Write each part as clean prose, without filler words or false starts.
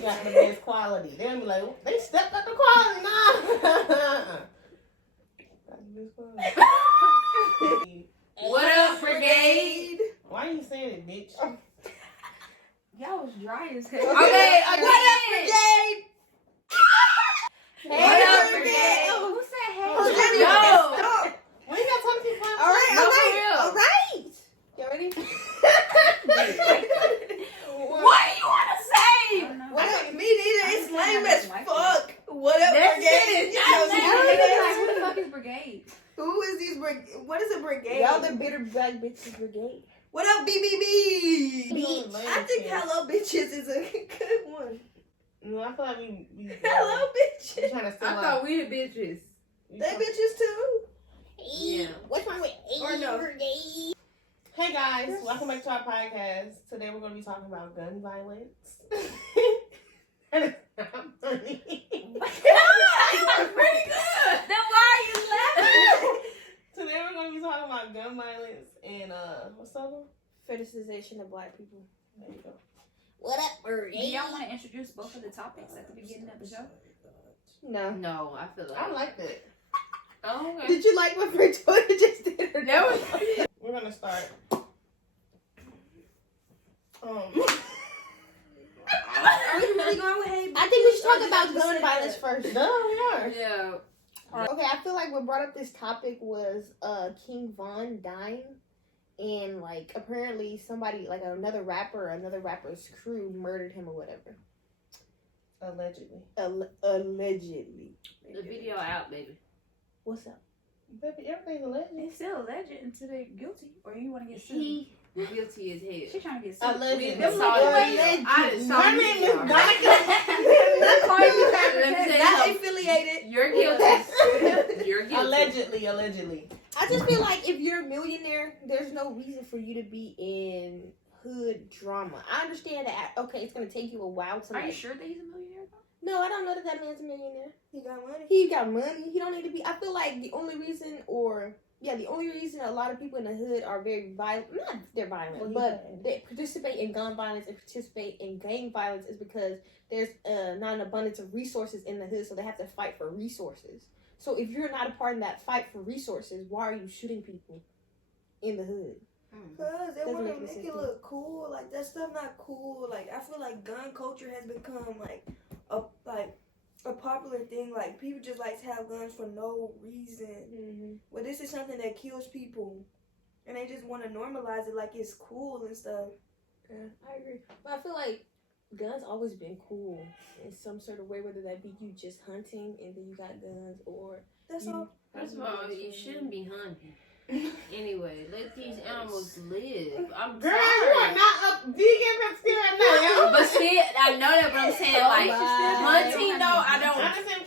You got the best quality. They'll be like, they stepped up the quality. Nah. What up, brigade? Why are you saying it, bitch? Y'all was dry as hell. Okay, What up, brigade? What up, brigade? Who said hey? Yo. We ain't got time to keep playing. All right, No, all for right, real. all right. Y'all ready? What do you want to say? What up? Me neither. It's lame as fuck. What up, That brigade? shit is You not know, lame. who the fuck is brigade? Who is these what is a brigade? Y'all the bitter black bitches brigade. What up, BBB? Bitch. I think hello bitches is a good one. No, I feel like we Hello we bitches. trying to I steal thought we the bitches. They bitches too. Yeah. What's wrong with Or no. brigade? Hey guys, welcome back to our podcast. Today we're going to be talking about gun violence. And it's not funny. That's pretty good. Then why are you laughing? Today we're going to be talking about gun violence and what's the other one? Fetishization of black people. There you go. What up, Do brigade? y'all want to introduce both of the topics at the beginning of the show? No. No, I feel like. I like that. Oh, okay. Did you like what Victoria just did? Or That no? was. We're going to start. Are we really going with hey? I think we should talk about Just gun said violence that. first. No, we are. Yeah. Okay, I feel like what brought up this topic was King Von dying. And, like, apparently somebody, like, another rapper's crew murdered him or whatever. Allegedly. Allegedly. The video out, baby. What's up? Baby, everything's alleged. It's still alleged until they're guilty, or you want to get sued. He guilty as hell. She's trying to get sued. Allegedly. We saw the video. I didn't saw Her the name video. is Monica. Let me tell you Not something. affiliated. You're guilty. You're guilty. Allegedly. I just feel like if you're a millionaire, there's no reason for you to be in hood drama. I understand that, okay, it's going to take you a while to Are you like... sure that he's a millionaire, though? No, I don't know that man's a millionaire. He got money. He got money. He don't need to be... I feel like the only reason a lot of people in the hood are very violent... Not they're violent, but they participate in gun violence and participate in gang violence is because there's not an abundance of resources in the hood, so they have to fight for resources. So if you're not a part of that fight for resources, why are you shooting people in the hood? Cause they Doesn't want make to any make sense it to me. look cool. Like that stuff not cool. Like I feel like gun culture has become like a popular thing. Like people just like to have guns for no reason. Mm-hmm. But this is something that kills people, and they just want to normalize it like it's cool and stuff. Yeah, I agree. But I feel like guns always been cool in some sort of way, whether that be you just hunting and then you got guns or That's you, all. First of all, you shouldn't be hunting. Anyway, let these animals live. I'm Girl, sorry. you are not a vegan, but still not. But still, I know that, but I'm saying like hunting though. I don't.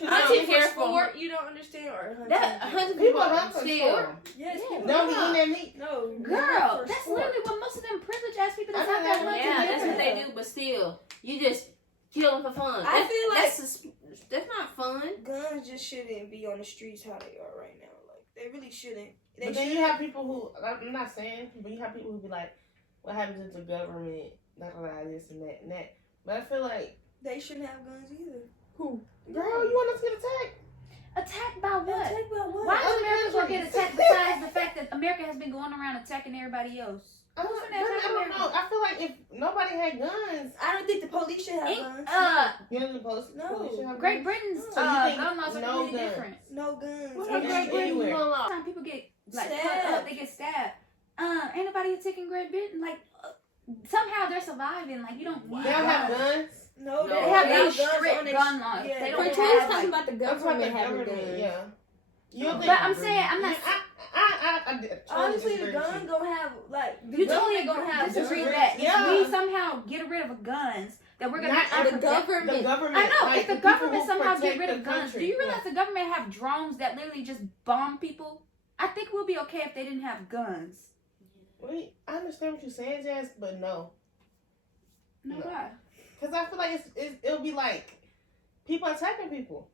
Hunting for sport. You don't understand or hunting. That hunting People people hunt for still. sport. Yes, people Don't be hunt. eating that meat. No, Girl, for that's sport. literally what most of them privileged ass people that's I out know there that. hunting. Yeah, that's what they do. do. But still, you just kill them for fun. I feel like that's not fun. guns just shouldn't be on the streets how they are right now. Like they really shouldn't. They But then you have people who, I'm not saying, but you have people who be like, what happens if the government, this and that. But I feel like, They shouldn't have guns either. who? girl, you want us to get attacked? Attacked by what? Attacked by what? Why is Other America going to get countries. attacked besides the fact that America has been going around attacking everybody else? I don't know. I feel like if nobody had guns, I don't think the police should have guns. you know, the police should have Great guns. Britain's So you think gun laws are no completely guns? different. No guns. What Yeah, are Great Britain anywhere. going on? Sometimes people get like cut Stabbed. up, they get stabbed. Ain't nobody attacking Great Britain. Like somehow they're surviving. Like you don't need They don't have guns. No, They They have They these strict on their gun laws. yeah, They they don't But don't you're have talking like. about the I'm talking government about having government, guns. yeah. You don't But think, I'm saying I'm not. I Honestly, the gun gonna have like the You gun totally ain't gonna have disagree guns. that Yeah. if we somehow get rid of guns, that we're gonna Not have The to government. The government. I know. like, If the people government who somehow get protect rid the of guns, country. do you realize the government have drones that literally just bomb people? I think we'll be okay if they didn't have guns. Wait, I understand what you're saying, Jazz, but no. No, No. why? Because I feel like it'll be like people attacking people.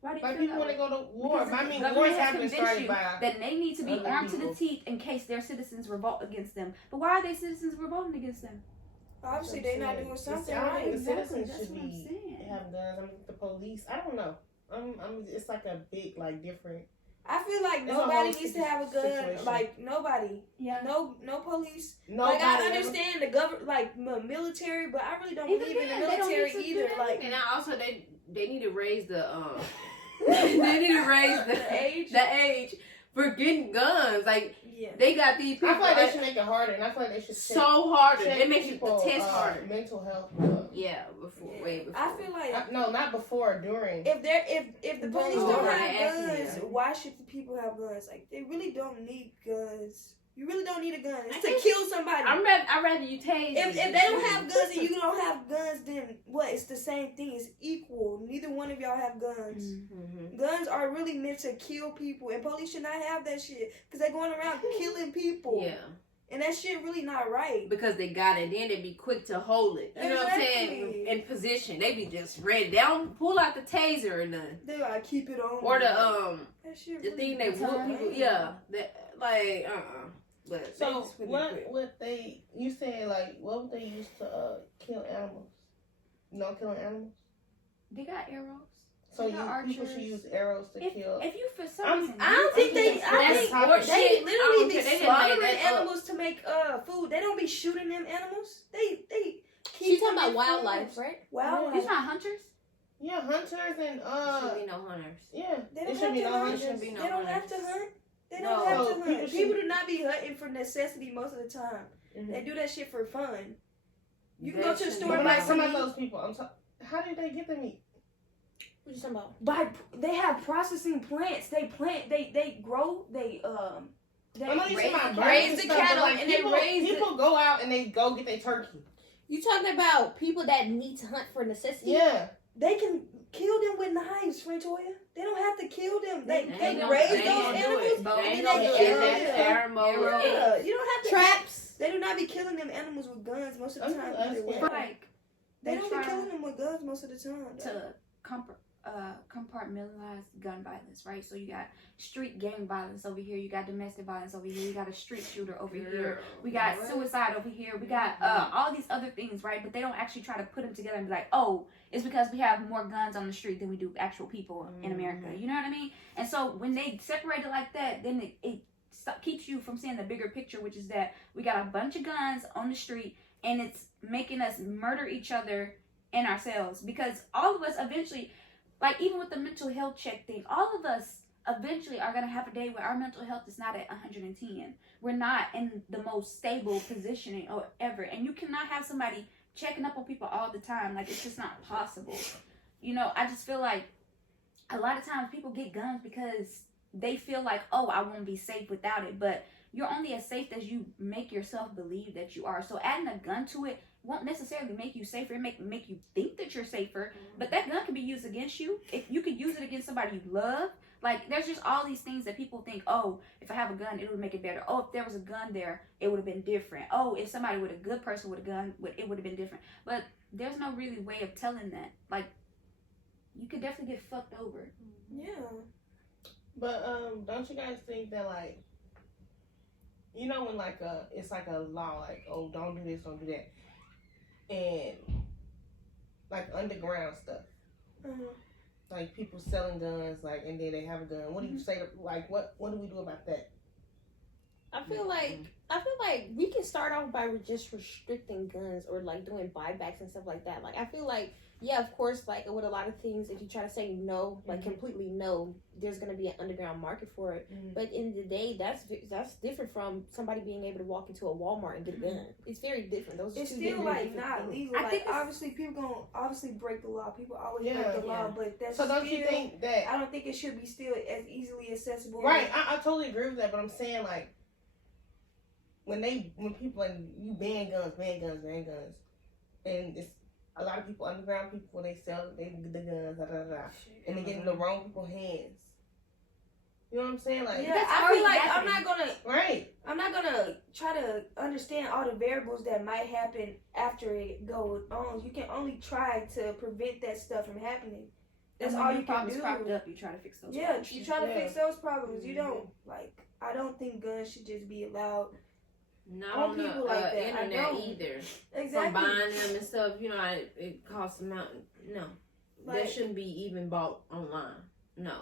Why do you Like feel people that want to way? go to war. Because I the mean, government wars has have been convinced started you by. that they need to be other armed to people. the teeth in case their citizens revolt against them. But why are their citizens revolting against them? Obviously, That's they're what not I'm doing saying. something I don't right. think the Exactly, citizens that's should what I'm be saying. have guns. I mean, the police. I don't know. It's like a big, like, different. I feel like It's a nobody whole needs to have a gun. situation. Like nobody. Yeah. No police. Nobody Like I ever- understand the government, like military, but I really don't Even believe in the then, they don't military need to either. do that. Like And I also they need to raise the they need to raise the age for getting guns. Like yeah. they got these people I feel like they should make it harder, and I feel like they should so harder. check They make the people, test harder. mental health. Yeah, way before. I feel like No, not before, during. if the police Oh, don't right, have actually, guns, yeah. why should the people have guns? Like they really don't need guns. You really don't need a gun. It's I to guess- kill somebody. I'd rather you tase. If they don't have guns and you don't have guns, then what? It's the same thing. It's equal. Neither one of y'all have guns. Mm-hmm. Guns are really meant to kill people, and police should not have that shit because they're going around killing people. Yeah, And that shit really not right. because they got it, then they be quick to hold it. You know what I'm saying? Exactly. In position, they be just ready. They don't pull out the taser or nothing. They gotta keep it on. Or the that shit the really thing they whoop time. people. Yeah, that like But So they just really what quick. would they? You saying like what would they use to kill animals? No killing animals. They got arrows. So They got people should archers. use arrows to kill. If you for some I'm- reason, I don't think they. That's I think toxic. they Shit, I literally don't be care. They didn't make slaughtering that up. animals to make food. They don't be shooting them animals. They She keep talking them about in wildlife, farms. right? Wildlife. these not hunters. Yeah, hunters and should be no hunters. yeah, They it don't should have be to no hunt. hunters. Shouldn't be no They don't have to hunters. hunt. They No. don't have So to hunt. people People should- do not be hunting for necessity most of the time. Mhm. They do that shit for fun. You can They go to the shouldn't store But and be buy like some of some meat. those people, how did they get the meat? What you talking about? They have processing plants. They plant. They grow. They I know you raise talking about the birds raise and the stuff, but, cattle like, and people, they raise the. people go out and they go get their turkey. You talking about people that need to hunt for necessity? Yeah, They can kill them with knives, Frantoya. They don't have to kill them. They ain't gonna- raise they those ain't gonna do animals. it. They and ain't then gonna they do kill it. them. That's Yeah, you don't have to. Traps. They do not be killing them animals with guns most of the time. That's either way. good. Like They don't be try killing them with guns most of the time. to compartmentalize gun violence, right? So you got street gang violence over here, you got domestic violence over here, you got a street shooter over here, we got suicide over here, we got all these other things, right? But they don't actually try to put them together and be like, oh, it's because we have more guns on the street than we do actual people in America. You know what I mean? And so when they separate it like that, then it keeps you from seeing the bigger picture, which is that we got a bunch of guns on the street and it's making us murder each other and ourselves, because all of us eventually, like even with the mental health check thing, all of us eventually are going to have a day where our mental health is not at 110. We're not in the most stable positioning or ever. And you cannot have somebody checking up on people all the time. Like, it's just not possible. You know, I just feel like a lot of times people get guns because they feel like, oh, I won't be safe without it. But you're only as safe as you make yourself believe that you are. So adding a gun to it won't necessarily make you safer. It make you think that you're safer, but that gun can be used against you. If you could use it against somebody you love, like there's just all these things that people think, oh, if I have a gun, it would make it better. Oh, if there was a gun there, it would have been different. Oh, if somebody with a good person with a gun, it would have been different. But there's no really way of telling that. Like, you could definitely get fucked over. Yeah. but don't you guys think that like, you know, when like it's like a law, like, oh, don't do this, don't do that, and like underground stuff. Like people selling guns, like, and then they have a gun. What do you say to, like, what do we do about that? I feel like we can start off by just restricting guns or like doing buybacks and stuff like that. Like I feel like, yeah, of course, like with a lot of things, if you try to say no, like completely no, there's gonna be an underground market for it. But in the day, that's different from somebody being able to walk into a Walmart and get a gun. It's very different. Those It's two still different like different not things. legal. I Like think it's- obviously people gonna obviously break the law. People always Yeah. break the law, but that's So don't still, you think that? I don't think it should be still as easily accessible. Right, I totally agree with that, but I'm saying like, when people like you ban guns, and it's a lot of people, underground people, they sell the guns, and they get in the wrong people's hands. You know what I'm saying? Like, Yeah, That's I feel already like happening. right. I'm not gonna try to understand all the variables that might happen after it goes on. You can only try to prevent that stuff from happening. That's And all when you can problems do. cropped up, you try to fix those Yeah, problems. you try to Yeah. fix those problems. You don't like. I don't think guns should just be allowed Not on on the people like that. I internet don't. either. Exactly. From buying them and stuff, you know, it costs a mountain. No, Like, that shouldn't be even bought online. No.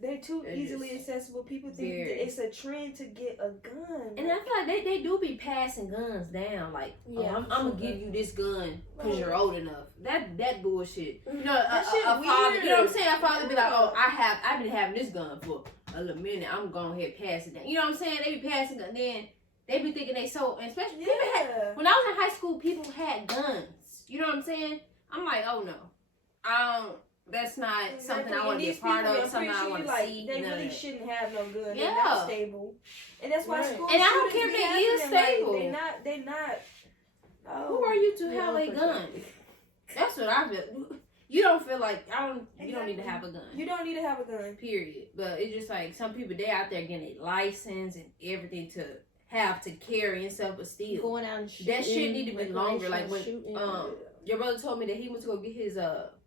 they're too They're easily just accessible. People think very- that it's a trend to get a gun. And I feel like they do be passing guns down. Like, Yeah, I'm gonna give you this gun because Right. you're old enough. That bullshit. You know, That shit a father. You know what I'm weird. saying? A father be like, oh, I've been having this gun for a little minute. I'm going ahead and pass it down. You know what I'm saying? They be passing gun. Then they be thinking they so. And especially people had, Yeah. when I was in high school, people had guns. You know what I'm saying? I'm like, oh no, I don't. That's not something I want to be a part of. Something I want to see. They none of really that. shouldn't have no gun. They're Yeah. not stable, and that's why Right. school. And I don't shootings care if be they is happening, stable. Like, they're not. Oh. Who are you to Yeah, have a for gun? That's what I feel. You don't feel like you don't need to have a gun. You don't need to have a gun. Period. But it's just like some people they out there getting a license and everything to have to carry and stuff, but still. Going out and shooting. That shit need to be longer. Like when shooting. your brother told me that he went to go get his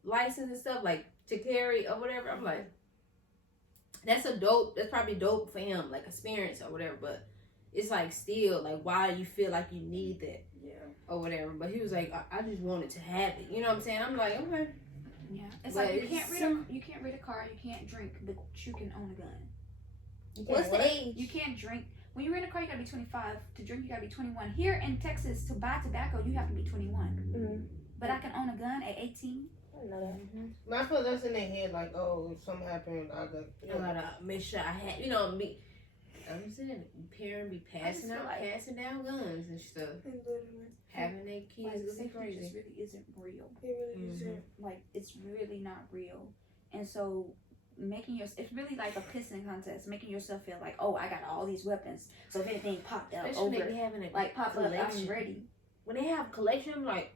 license and stuff, like to carry or whatever. I'm like, that's probably dope for him, like experience or whatever. But it's like still like why you feel like you need that Yeah. or whatever. But he was like, I just wanted to have it. You know what I'm saying? I'm like, okay. Yeah, it's But like you it's can't read a car, you can't drink, but you can own a gun. What's the age? You can't drink. When you rent a car, you gotta be 25. To drink, you gotta be 21. Here in Texas, to buy tobacco, you have to be 21. Mm-hmm. But I can own a gun at 18. I didn't know that. But I feel that's in their head, like, oh, if something happened, I got. I gotta make sure I had, you know, me. I'm saying, parents be passing down guns and stuff, Literally. having their kids Like, looking safety crazy. just really isn't real. It really is. Mhm. Like, it's really not real. And so, it's really like a pissing contest, making yourself feel like, oh, I got all these weapons. So if anything popped up Especially over, they be having a like pop up, collection. I'm ready. When they have a collection, I'm like,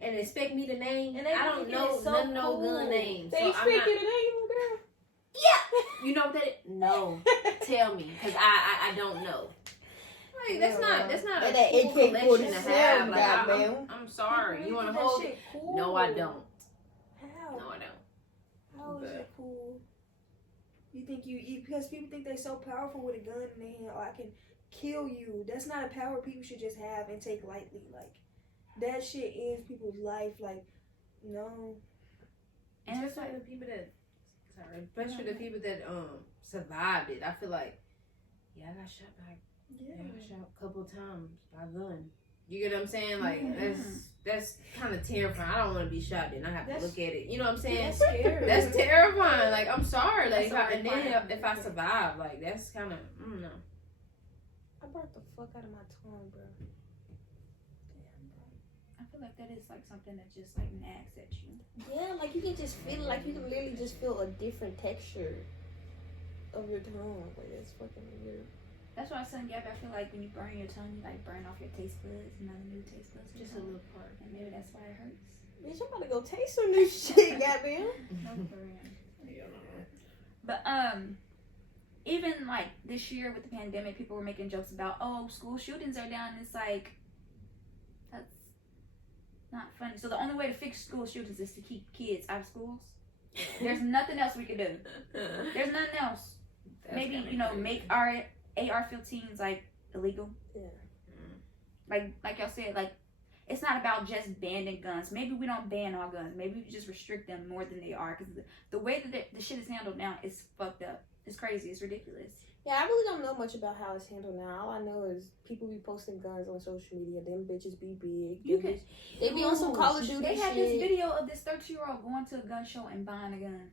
and they expect me to name, And they I don't think know it's so none of no cool. gun names. They So expect I'm not, you to name girl. you know what that is? No, tell me, cause I don't know. Like that's not a That cool collection to AK-47, have. Like goddamn. I'm sorry, People you want to think that hold shit it? cool. No, I don't. How? No, I don't. How is it cool? You think you because people think they're so powerful with a gun in their hand, oh, I can kill you. That's not a power people should just have and take lightly. Like that shit ends people's life. Like no. And Just like the people that, especially the people that survived it. I feel like, yeah, I got shot by. Yeah, I got shot a couple of times by a gun. You get what I'm saying? Like that's kind of terrifying. I don't want to be shot and I have to look at it. You know what I'm saying? That's scary. That's terrifying. Like I'm sorry. Like That's if I survive, like that's kind of I don't know. I burnt the fuck out of my tongue, bro. I feel like that is like something that just like nags at you. Yeah, like you can just feel it. Like you can literally just feel a different texture of your tongue. Like it's fucking weird. That's why I was telling Gabby, I feel like when you burn your tongue, you like burn off your taste buds, none of new taste buds. Just a little part. And maybe that's why it hurts. Bitch, I'm about to go taste some new shit, goddamn. But even like this year with the pandemic, people were making jokes about, oh, school shootings are down. It's like, that's not funny. So the only way to fix school shootings is to keep kids out of schools. There's nothing else we could do. There's nothing else. Maybe, you know, make our AR-15s like illegal. Yeah. Like y'all said, like it's not about just banning guns. Maybe we don't ban all guns. Maybe we just restrict them more than they are. Because the way that the shit is handled now is fucked up. It's crazy. It's ridiculous. Yeah, I really don't know much about how it's handled now. All I know is people be posting guns on social media. Them bitches be big. They be on some Call of Duty They had shit. this video of this 13-year-old going to a gun show and buying a gun.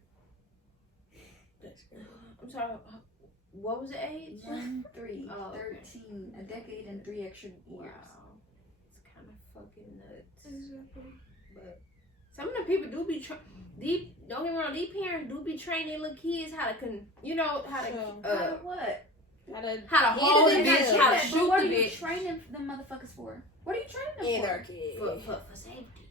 That's crazy. I'm sorry. What was the age? 1, 3, Oh, okay. 13, a decade and 3 extra years. Wow. It's kind of fucking nuts. Exactly. But some of the people do be don't get me wrong, these parents do be training their little kids how to What? how to hold the bitch, how to But shoot what the are you bitch training them motherfuckers for? What are you training them for? for safety.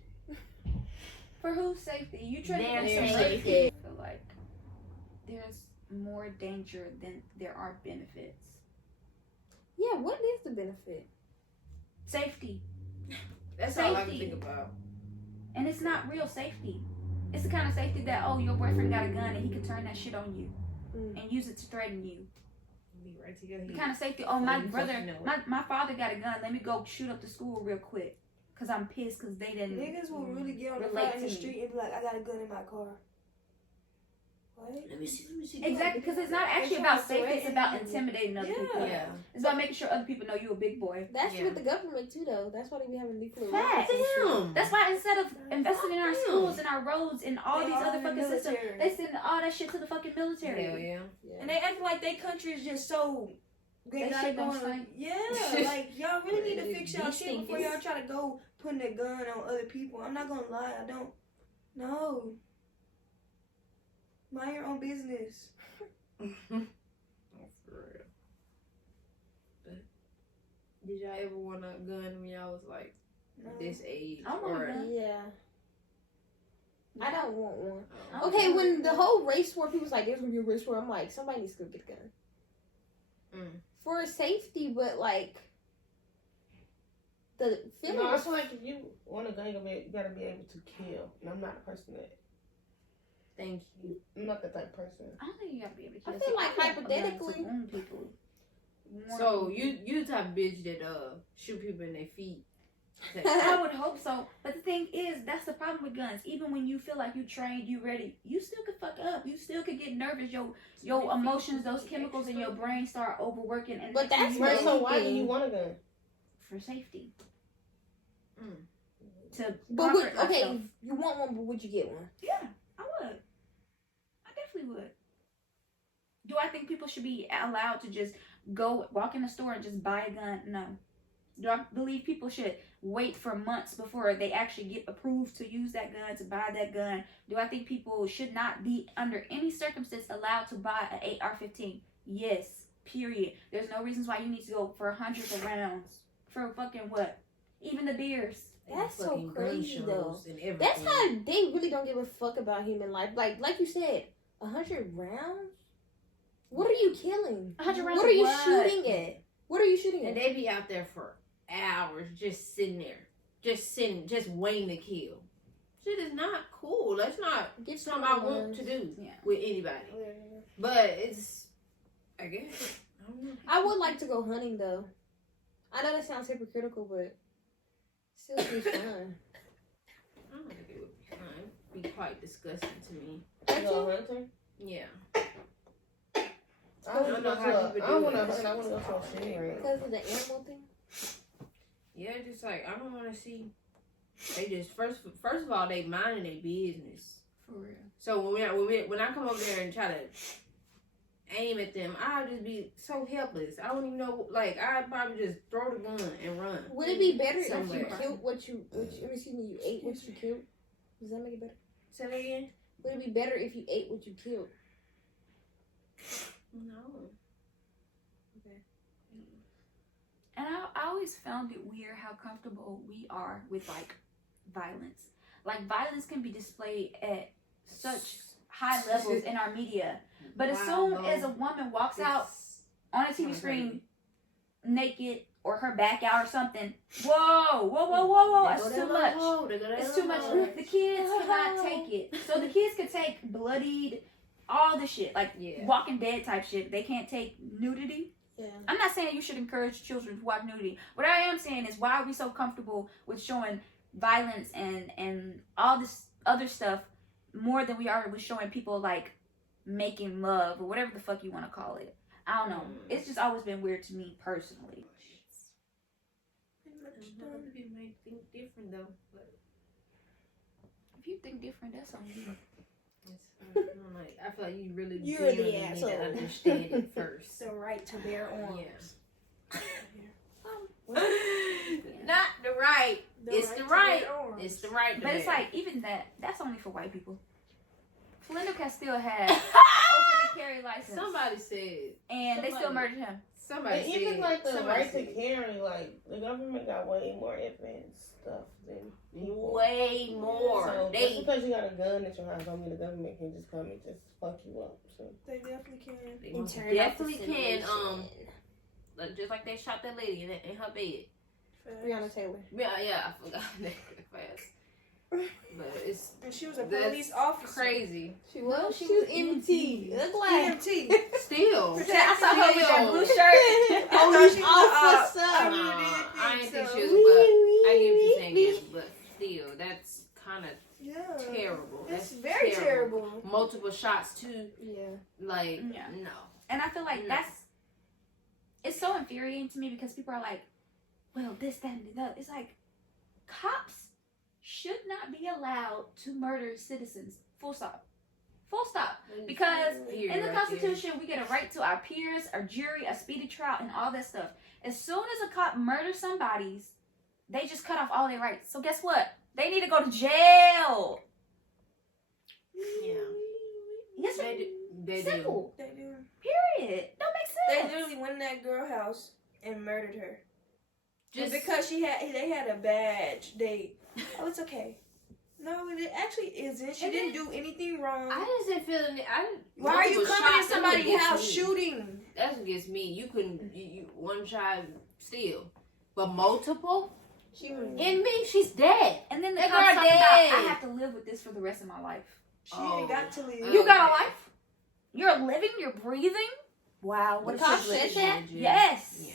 For whose safety? You training Their them for safety. safety. I feel like there's more danger than there are benefits. Yeah, what is the benefit? Safety. That's all I can Safety. think about. And it's not real safety. It's the kind of safety that, oh, your boyfriend got a gun and he can turn that shit on you and use it to threaten you. Be right to your head. What kind of safety? Oh, my You brother, fucking know it. my father got a gun. Let me go shoot up the school real quick. Because I'm pissed because they didn't. Niggas will really get on the relate front in the to me. street and be like, I got a gun in my car. What? Let me see. Exactly, because it's not actually They about try to safety. It's threaten about you. intimidating other people. Yeah. It's about making sure other people know you're a big boy. That's Yeah. with the government too, though. That's why they be having nuclear Facts. weapons and shit. Damn. That's why instead of investing in our Damn. schools and our roads and all They these all other in the fucking systems, military. they send all that shit to the fucking military. Hell yeah. Yeah. And they act like their country is just so. They They gotta shit go don't on. stink. Yeah, like y'all really need to fix y'all These shit before stinkers. y'all try to go putting a gun on other people. I'm not gonna lie, I don't. No. Mind your own business. That's for real. But did y'all ever want a gun when y'all was like No. this age? I want a gun. Yeah. I don't want one. Oh. Okay, when the whole race war, people was like, there's gonna be a race war, I'm like, somebody needs to go get a gun. For safety, but like, the feeling No, I was feel like if you want a gun, you gotta be able to kill. And I'm not a person that. Thank you. I'm not that type of person. I don't think you gotta be able to I kill. feel See, like want a gun to hypothetically- wound people. So you the type of bitch that shoot people in their feet. I would hope so. But the thing is, that's the problem with guns. Even when you feel like you trained, you ready, you still could fuck up. You still could get nervous. Your emotions, those chemicals in your brain start overworking. And But next thing that's you Right, know, so why do you want a gun? for safety. Mm. To But would, comfort okay, myself. you want one, but would you get one? Yeah, I would. I definitely would. Do I think people should be allowed to just go walk in the store and just buy a gun? No. Do I believe people should wait for months before they actually get approved to use that gun, to buy that gun? Do I think people should not be under any circumstance allowed to buy an AR-15? Yes, period. There's no reasons why you need to go for hundreds of rounds. For fucking what? Even the beers. That's so Fucking gun crazy, shows though. and everything. That's how they really don't give a fuck about human life. Like you said, 100 rounds? What are you killing? 100 rounds What are you of what? shooting at? What are you shooting And at? they be out there for hours just sitting there. Just waiting to kill. Shit is not cool. That's not Get something I want to do Yeah. with anybody. But it's, I guess, I don't know. I would like to go hunting though. I know that sounds hypocritical, but still seems fun. I don't think it would be fun. It'd be quite disgusting to me. You go hunting? Yeah. I don't know how people I do don't want it. to hunt. I want to go to a shooting range. Because of the animal thing? Yeah, just like, I don't want to see. They just, first of all, they minding their business. For real. So when I come over there and try to aim at them, I'll just be so helpless. I don't even know. Like, I'd probably just throw the gun and run. Would it be better Somewhere. if you killed what you ate what you killed? Does that make it better? Say that again? Would it be better if you ate what you killed? No. And I always found it weird how comfortable we are with, like, violence. Like, violence can be displayed at such high levels in our media. But as soon as a woman walks out on a TV screen naked or her back out or something, whoa, that's too much. It's too much. The kids cannot take it. So the kids could take bloodied, all the shit, like Walking Dead type shit. They can't take nudity. Yeah. I'm not saying you should encourage children to watch nudity. What I am saying is, why are we so comfortable with showing violence and all this other stuff more than we are with showing people, like, making love or whatever the fuck you want to call it? I don't know. It's just always been weird to me personally. Other people may think different though. But If you think different, that's on you. I'm like, I feel like you really You're genuinely the need asshole. to understand it first. The right to bear arms. Not the right. It's the right. to bear arms. It's the right. But it's like, even that's only for white people. Flender can still have open and carry license. Somebody said. And they still murdered him. Somebody And said. even like the somebody right to said, carry, like the government got way more advanced stuff than people. way more. So just They because you got a gun at your house, don't mean the government can just come and just fuck you up. So They definitely can. They And most turn off the definitely can. simulation. Like, just like they shot that lady in her bed. Breonna Taylor. Yeah, I forgot that fast. But it's And She was a That's police officer. Crazy. She was. No, She she was was EMT. EMT. Look like EMT. Still. I saw her with that blue shirt. police she was officer. I Nah, really didn't I ain't think so. she was, but I get what you're saying, yes, but still, that's kind of Yeah. terrible. It's That's very terrible. Multiple shots too. Yeah. Like, Yeah. no. And I feel like No. it's so infuriating to me because people are like, well, this, that, and the other. It's like, cops should not be allowed to murder citizens. Full stop. Full stop. Because Period in the right Constitution, we get a right to our peers, our jury, a speedy trial, and all that stuff. As soon as a cop murders somebody's, they just cut off all their rights. So guess what? They need to go to jail. Yeah. Yes, They do. They do. simple. They do. Period. Don't make They sense. literally went in that girl house and murdered her. Just Just because they had a badge. Oh, it's okay. No, it actually isn't. She And didn't do anything wrong. I just didn't feel it. Why are you multiple coming in shots, that somebody's gets house me. shooting? That's what gets me. You couldn't. You one child still, but multiple She was. in me. She's dead. And then the That cops girl talking about, dead. I have to live with this for the rest of my life. She ain't got to leave. You got a life? You're living, you're breathing? Wow, what The a cop privilege. said that? Yes. Yeah.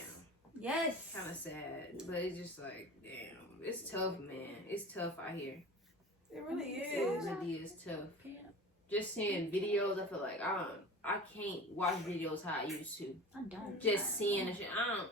Yes. Kind of sad, but it's just like, damn, it's tough, man. It's tough out here. It really is. It is tough. Just seeing videos, I feel like I can't watch videos how I used to. I don't. Just seeing the shit, I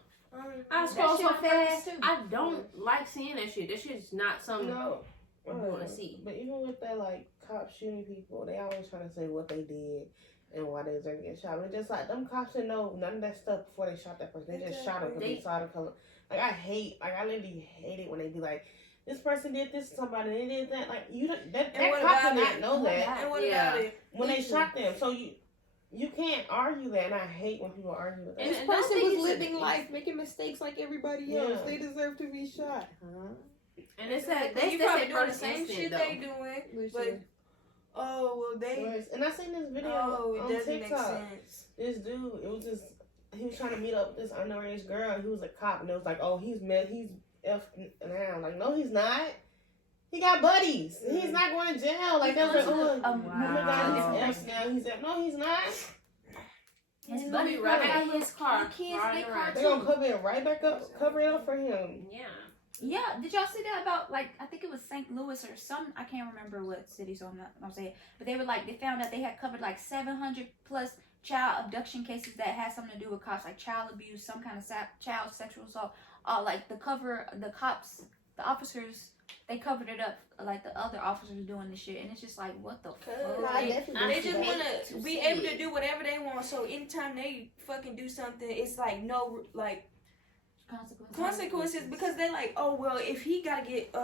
I scroll shit so on purpose, fast. too. I don't like seeing that shit. That shit's not something No. you want to see. But even with that, like, cops shooting people, they always trying to say what they did and why they deserve to get shot. But it's just like, them cops didn't know none of that stuff before they shot that person. They just shot him because they saw the color. Like, I literally hate it when they be like, this person did this to somebody, they did that. Like, you don't, that what cop about did not it? know that And what Yeah. about it? when they shot them. So you can't argue that, and I hate when people argue with that. And This I don't person think was it's a- living life, making mistakes like everybody else. Yeah. They deserve to be shot. Huh? And it's that You that's probably that doing the first same instant shit though. they doing, but they. And I seen this video Oh, it on doesn't TikTok. make sense. This dude, he was trying to meet up with this underage girl, and he was a cop, and it was like, oh, he's F now. Like, no, he's not. He got buddies. He's not going to jail. Like, that's like, oh, Wow. my God, he's F now. He's F. No, he's not. His He's buddy right right back in his car. the kids, riding they around. car They're going to cover it right back up, cover it up for him. Yeah. Yeah, did y'all see that about, like, I think it was St. Louis or some, I can't remember what city, so I'm not gonna say it, but they were like, they found out they had covered like 700 plus child abduction cases that had something to do with cops, like child abuse, some kind of child sexual assault, like the cops, the officers, they covered it up, like the other officers doing this shit, and it's just like, what the fuck? I definitely They just see want that. to be able to do whatever they want. So anytime they fucking do something, it's like no like consequences because they like, oh well, if he gotta get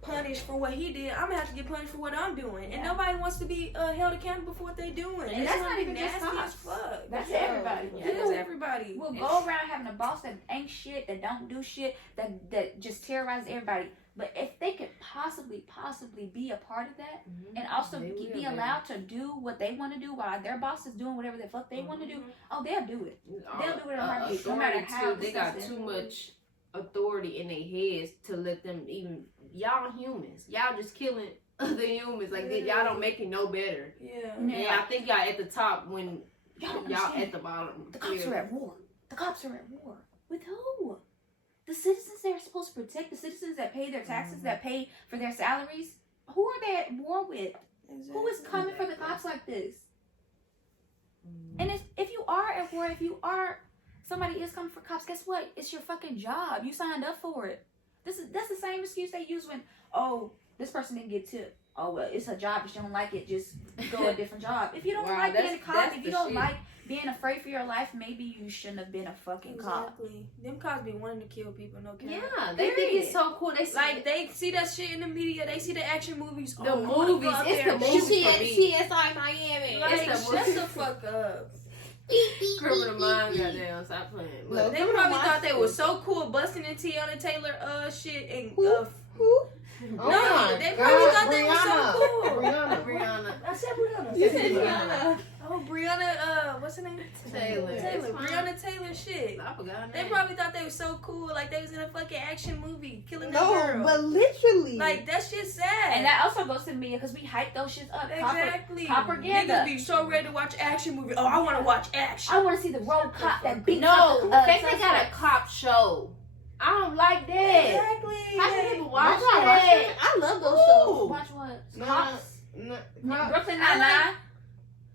punished for what he did, I'm gonna have to get punished for what I'm doing, and nobody wants to be held accountable for what they doing. And that's not even just nasty cops. as fuck. That's Yeah. everybody. Yeah, that's everybody. We'll go around having a boss that ain't shit, that don't do shit, that just terrorizes everybody. But if they could possibly be a part of that, and also They be will, allowed to do what they want to do while their boss is doing whatever the fuck they want to do, oh, they'll do it. They'll do it in a heartbeat, no matter how They got disgusting. too much authority in their heads to let them even. Y'all humans. Y'all just killing other humans. Like y'all don't make it no better. Yeah. Yeah, I think y'all at the top when Y'all don't y'all understand. at the bottom. The cops Yeah. are at war. The cops are at war. With who? The citizens they're supposed to protect, the citizens that pay their taxes, that pay for their salaries. Who are they at war with? Who is coming for the cops like this? And if you are at war, somebody is coming for cops, guess what? It's your fucking job. You signed up for it. That's the same excuse they use when, oh, this person didn't get tipped. Oh, well, it's a job. If you don't like it, just go a different job. If you don't like being a cop, if you don't like being afraid for your life, maybe you shouldn't have been a fucking cop. Exactly. Them cops be wanting to kill people, no cap. Yeah, they think it's so cool. They Like they see that shit in the media. They see the action movies. The I wanna movies, go out it's there the and movies shoot. for me. CSI Miami. Like, It's the shut movies. the fuck up. Criminal Mind, goddamn, stop playing. No. Look, They probably thought they was so cool busting into Tiana Taylor shit and Who? Oh No, my they God, probably thought they was so cool. Brianna. Brianna I said Brianna. You said Brianna. Oh, Brianna, what's her name? Taylor. Taylor. Brianna Taylor shit. I forgot her They name. probably thought they was so cool, like they was in a fucking action movie, killing the No, girl. but literally. Like that shit's sad. And that also goes to the media because we hype those shits up. exactly. Propaganda. Niggas be so ready to watch action movie. Oh, I want to watch action. I want to see the road cop that beats No, up they got a suspect. cop show. I don't like that. Exactly. How can people watch Watch that? it. I love those shows. Watch what? No, Cops? no, Brooklyn I Nine-Nine?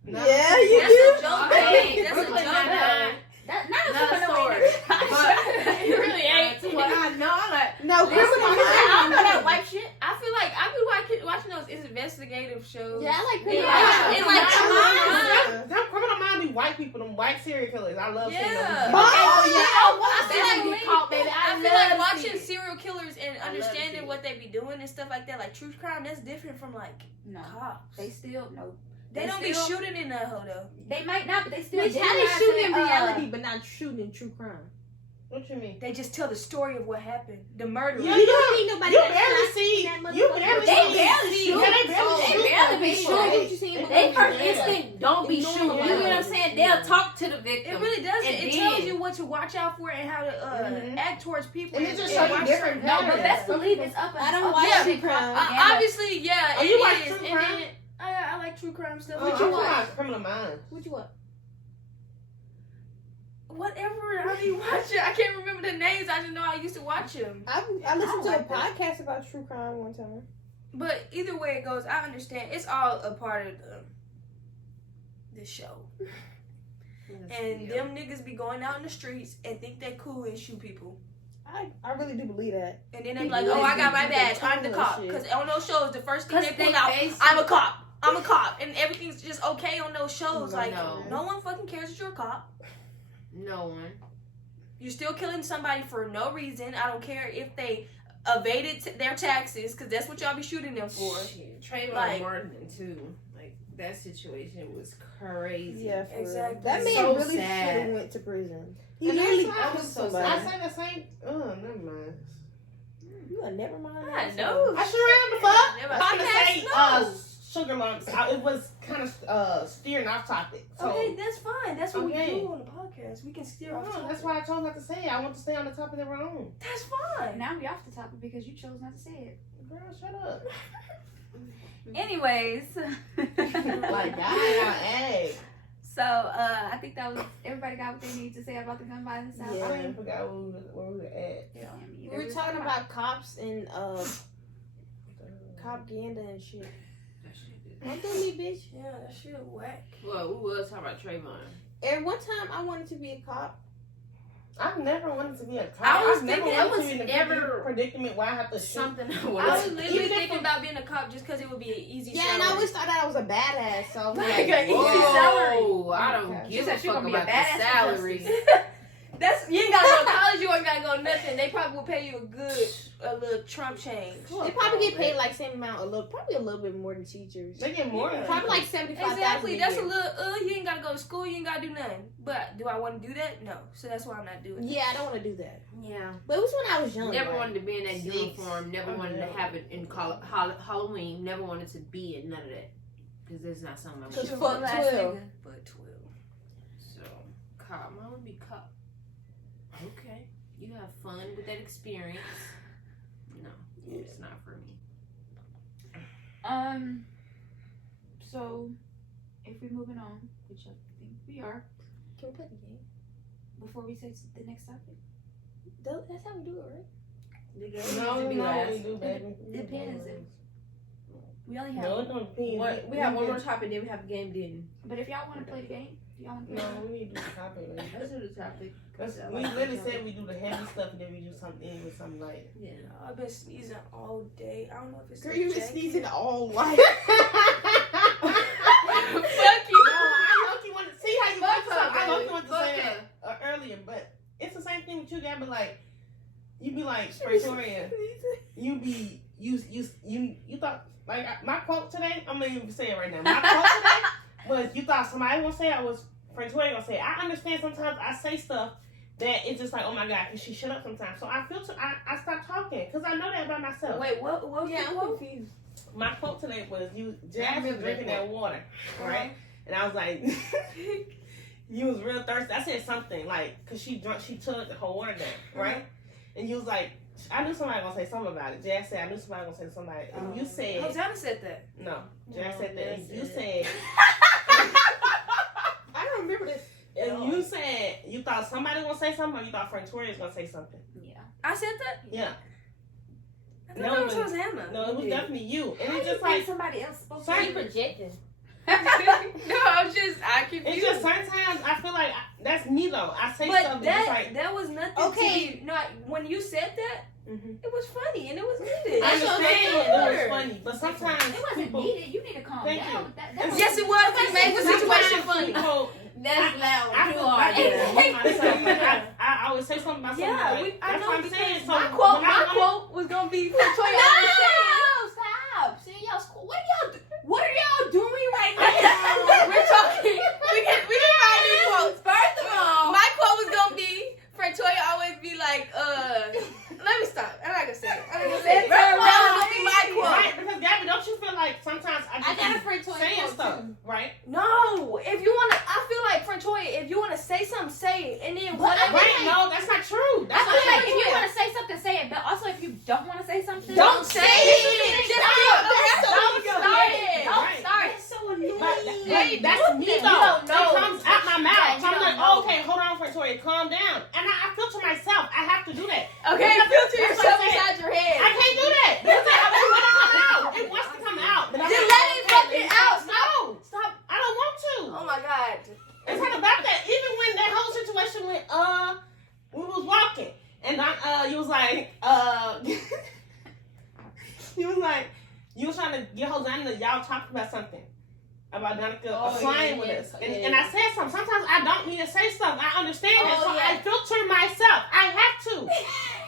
no. Yeah, you That's do. a joke. Okay, That's a Brooklyn joke. Nine-Nine. That, not Not a a story. But It really ain't. Well, I know. I'm like, No, listen, Criminal I don't know that Minds. white shit. I feel like I be watching those investigative shows. Yeah, I like Yeah. Criminal It's Minds. like, come on. Them Criminal Minds be white people, them white serial killers. I love seeing Yeah. them. Oh, yeah. I feel They like be caught, baby. I feel love like to watching see it. serial killers and I love to see understanding it. what they be doing and stuff like that, like true crime, that's different from like No. cops. They still, no. They don't be shooting in that hoe though. They might not, but they still Bitch, how they demonize shooting it, in reality but not shooting in true crime? What you mean? They just tell the story of what happened, the murder. Yeah, You don't think nobody You got barely shot see. in that You motherfucker? barely They see. barely Yeah, shoot. they barely Oh, shoot. they barely be People. shooting. What you seen in They movies? first Yeah. instinct don't be Ignore shooting. the You know what I'm violence. saying? Yeah. They'll talk to the victim. It really does. And It then- tells you what to watch out for and how to Mhm. act towards people. And it just and show you watch different certain- No, but patterns. best believe it's up. I don't up watch there. true crime. Obviously, yeah. Oh, it you watch is. true And crime? then I like true crime stuff. Oh, What I'm you talking watch? about Criminal Minds. What you want? Whatever. I be watching. I can't remember the names. I just know I used to watch them. I listened to a like that. podcast about true crime one time. But either way it goes, I understand. It's all a part of the show. And them niggas be going out in the streets and think they cool and shoot people. I really do believe that. And then they be like, oh, I got my badge. I'm the cop. Because on those shows, the first thing they pull out, I'm a cop. I'm a cop. And everything's just okay on those shows. Like, No. no one fucking cares that you're a cop. No one. You're still killing somebody for no reason. I don't care if they evaded their taxes, because that's what y'all be shooting them for. Shit. Trayvon Like- Martin too. Like that situation was crazy. Yeah, for Exactly. real. That man So really should sad. have went to prison. He And literally that's why I killed was somebody. I said the same. Oh, never mind. You a never mind. I know. I sure am the fuck. Never- I was gonna say Podcast, sugar lumps. It was kind of steering off topic. So Okay, that's fine. That's what Okay. we do on the podcast. We can steer off no, topic. that's why I told not to say it. I want to stay on the topic that we're on. That's fine. Now we off the topic because you chose not to say it. Girl, shut up. Anyways. Like, God, hey. So, I think that was everybody got what they need to say about the gun violence. out Yeah. I even forgot where we were at. there. We were talking about cops and propaganda and shit. Don't do me, bitch. Yeah, that shit whack. Well, we was talking about Trayvon. And one time I wanted to be a cop. I've never wanted to be a cop. I was I've never thinking wanted that to was be in a never predicament where I have to shoot. Something I I was wanted. literally Even if thinking it- about being a cop just because it would be an easy Yeah, salary. and I always thought I was a badass. So I was Like like, an easy Whoa, I don't Okay. give She a said she fuck gonna be a about the badass for salary. That's you ain't gotta go to college. You ain't gotta go nothing. They probably will pay you a little Trump change. they probably get paid like same amount, probably a little bit more than teachers. They get more. Yeah. Probably like 75,000. Exactly. That's a year. little. You ain't gotta go to school. You ain't gotta do nothing. But do I want to do that? No. So that's why I'm not doing it. Yeah, I don't want to do that. Yeah. But it was when I was young. Never right? wanted to be in that Six. uniform. Never Oh, wanted yeah. to have it in Halloween. Never wanted to be in none of that. Because it's not something I Cause want. fuck Last 12. nigga, But 12. So, cop. I want to be cop. Okay. You have fun with that experience. No, it's not for me. So, if we're moving on, which I think we are, Can we play the game? before we say the next topic, That's how we do it, right? No, be no, last. we do, baby. It depends. We only have. No, it don't depend. What? We have one more topic, then we have a game, then. But if y'all want to play the game, do y'all want to No, play? we need to do the topic. baby. Let's do the topic. We literally said we do the heavy stuff and then we do something with something light. Yeah. I've been sneezing all day. I don't know if it's Girl, the you been jacket. sneezing all life. Fuck you. No, I low-key want to see how you Fuck fuck her, up. I low-key baby. wanted to Fuck say her. that earlier, but it's the same thing with you, guys. But like, you be like Pretoria. You be you thought like my quote today. I'm gonna even say it right now. My quote today was you thought somebody gonna say I was Pretoria gonna say. I understand sometimes I say stuff that it's just like, oh my god, can she shut up sometimes? So I I stopped talking because I know that about myself. Wait, what was Yeah, the I'm quote? confused. My quote today was Jazz was remember drinking that that water, right? And I was like, you was real thirsty. I said something like, cause she drunk, she took the whole water down, right? And you was like, I knew somebody gonna say something about it. Jazz said, I knew somebody gonna say something. And you said, Hosanna said that. no. Jazz said that. And you said, I don't remember this. and you said you thought somebody gonna say something, or you thought Frank Torrey was gonna say something. Yeah. I said that? Yeah. I thought that was Hosanna. No, it was definitely you. And How it's you just think like somebody else supposed sorry, to be Projecting. No, I confused. it's just sometimes I feel like that's me though. I say But stuff that's just that like that was nothing. Okay. To be, no, when you said that, Mhm. it was funny and it was needed. I That's what I'm understand saying. it was funny, but sometimes It wasn't people, needed. You need to calm Thank down. you. That was, Yes, it was. It made the situation funny. People, That's loud. I Too feel hard. like myself. I always say something about something. Yeah, like, I that's know what I'm because saying. So my quote, when I- was gonna be for Toya. No, stop. See, y'all, what are y'all doing right now? We're talking. We can find these quotes. First of all, My quote was gonna be for Toya always be like, let me stop. I'm not gonna say it. I'm not gonna say it. That was gonna be my quote. Right, because Gabby, don't you feel like sometimes I I just got a be Frank Torrey saying quote stuff, too. right? No, if you wanna, I feel like for Toya, if you wanna say something, say it, and then whatever. Right? No, that's not true. I That's feel like if you Yeah. want to say something, say it. But also, if you don't want to say something, Don't say it. Just Stop. don't start it. Don't Right. start. That's so annoying. That's me though. You don't know. It comes out my mouth. Yeah, So I'm you like, don't know. oh, okay, hold on, Victoria, calm down. And I filter myself. I have to do that. Okay, filter That's yourself what I said. inside your head. I can't do that. Because I want it to come out. It wants to come out. But I'm Just like, let it okay, fucking out. No, Stop. I don't want to. Oh my god. It's not about that. Even when that whole situation went, we was walking, and you was like, you was like, you was trying to get Hosanna. Y'all talking about something about Danica flying with us, and I said something. Sometimes I don't need to say something. I understand it, so I filter myself. I have to.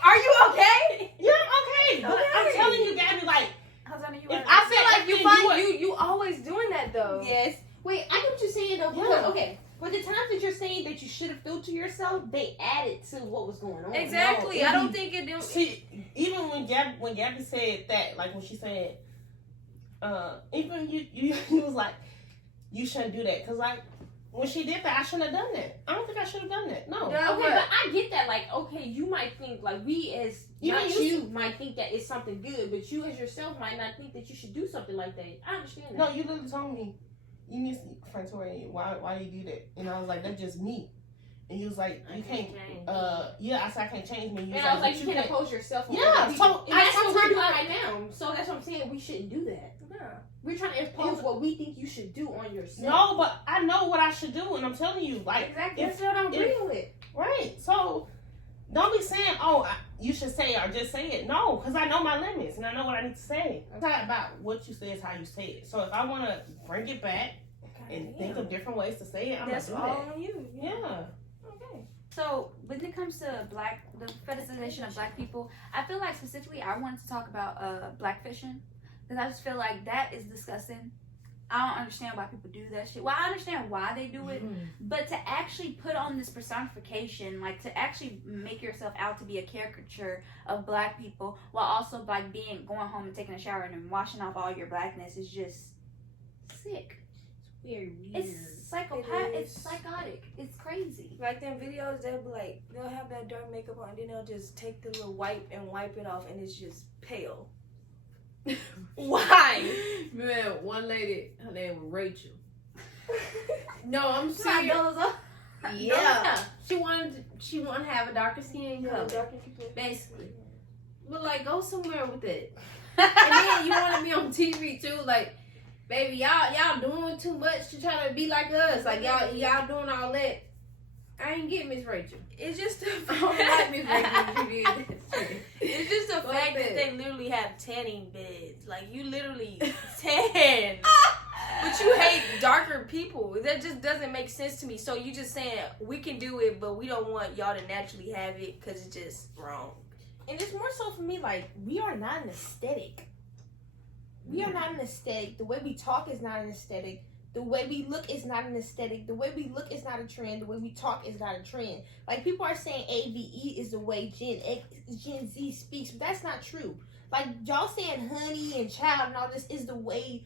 Are you okay? Yeah, I'm okay. But I'm Okay. telling you, Gabby, like, Hosanna, you if are. I I feel said like you everything, find you always doing that though. Yes. Wait, I get what you're saying though. Because, Yeah. okay, for the times that you're saying that you should have filtered yourself, they added to what was going on. Exactly. No, I don't think it. See, even when Gabby said that, like when she said, even you was like, you shouldn't do that, cause like when she did that, I shouldn't have done that. I don't think I should have done that. No. Yeah. Okay, but I get that. Like, okay, you might think, like, we as, You not know, you you, might think that it's something good, but you as yourself might not think that you should do something like that. I understand that. No, you literally told me, you need to, Frank Torrey, why you do that? And I was like, that's just me. And you was like, you can't, yeah, I said I can't change me. You And I was like, but you can't oppose yourself. on Yeah, other people. so and that's what we're sometimes doing right now. So that's what I'm saying. We shouldn't do that. We're trying to impose what we think you should do on yourself. No, but I know what I should do, and I'm telling you, like, Exactly. if- That's what I'm agreeing with. right. So don't be saying, oh, you should say it or just say it. No, because I know my limits and I know what I need to say. It's not about what you say, it's how you say it. So if I want to bring it back and think of different ways to say it, I'm That's going all to do on you. that. Yeah. Okay. So when it comes to the fetishization of black people, I feel like specifically I wanted to talk about blackfishing, because I just feel like that is disgusting. I don't understand why people do that shit. Well, I understand why they do it, but to actually put on this personification, like to actually make yourself out to be a caricature of black people, while also like going home and taking a shower and then washing off all your blackness is just sick. Very weird. It's psychopath. It It's is. psychotic. It's crazy. Like them videos, they'll be like, they'll have that dark makeup on, and then they'll just take the little wipe and wipe it off, and it's just pale. Why? Man, one lady, her name was Rachel. No, I'm Not serious. those up. Yeah, she wanted to have a darker skin color, darker people. basically. But like, go somewhere with it. And then you want to be on TV too, like, baby, y'all doing too much to try to be like us. Like y'all doing all that. I ain't get Miss Rachel. It's just the I don't like Miss Rachel. You did this. It's just the Go fact ahead. that they literally have tanning beds. Like, you literally tan. But you hate darker people. That just doesn't make sense to me. So you just saying, we can do it, but we don't want y'all to naturally have it because it's just wrong. And it's more so for me, like, we are not an aesthetic. We are not an aesthetic. The way we talk is not an aesthetic. The way we look is not an aesthetic. The way we look is not a trend. The way we talk is not a trend. Like, people are saying AVE is the way Gen Z speaks, but that's not true. Like, y'all saying honey and child and all this is the way